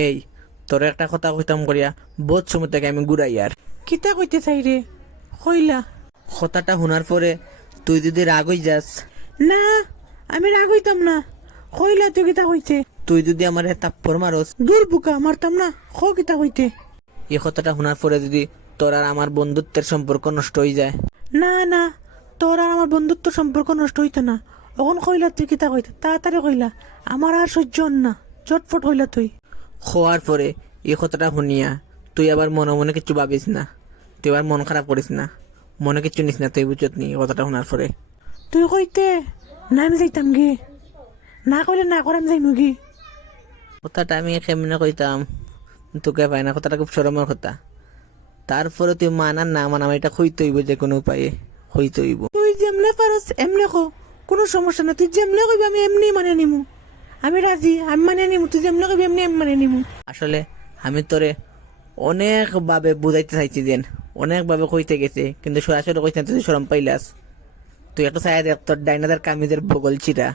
এই তোর একটা কথা কইতাম করিয়া বহুত সময় থেকে আমি ঘুরাই আর কিতা কইতে চাই রে কইলা। কথাটা শোনার পরে তুই যদি রাগ হই যাস, না আমি রাগ হইতাম না, কইলা তুই কিতা কইতে। তুই যদি আমার থাপ্পড় মারস, দূর বুকা মারতাম না, কিতা কইতে। এই কথাটা শোনার পরে যদি তোর আর আমার বন্ধুত্বের সম্পর্ক নষ্ট হয়ে যায়, না না, তোর আর আমার বন্ধুত্ব সম্পর্ক নষ্ট হইতো না। এখন কইলা তুই কিতা কইতে, তাড়াতাড়ি কইলা, আমার আর সহ্য হন না, চটফট হইলা তুই। খোয়ার পরে এই কথাটা শুনিয়া তুই আবার মনে মনে কিছু ভাবিস না, তুই আবার মন খারাপ করিস না, মনে কিছু নিস না, তুই বুঝত নি এই কথাটা শোনার পরে। তুই কইতে না আমি যাইতাম গে, না কইলে না করে আমি যাইমু কি। কথাটা আমি কেমনে কইতাম তোকে পাই না, কথাটা খুব শরমের কথা। তারপরে তুই মানার না মান আমার এটা হইতে হইব, যে কোনো উপায়ে হইতে হইব। তুই যেমনে পারস এমনে কো, কোনো সমস্যা না, তুই যেমনে কইবি আমি এমনি মানে নিমু, আমি রাজি, আমি মানে নিমু, তুই যেমনে কইবি এমনি আমি মানে নিমু। আসলে আমি তোরে অনেকভাবে বুঝাইতে চাইছি, দেন অনেকভাবে কইতে গেছে, কিন্তু সরাসরি কইতে না, তুই শরম পাইলাস। তুই একটা চাই দেখ তোর ডাইনাদের কামিজের বগল চিরা।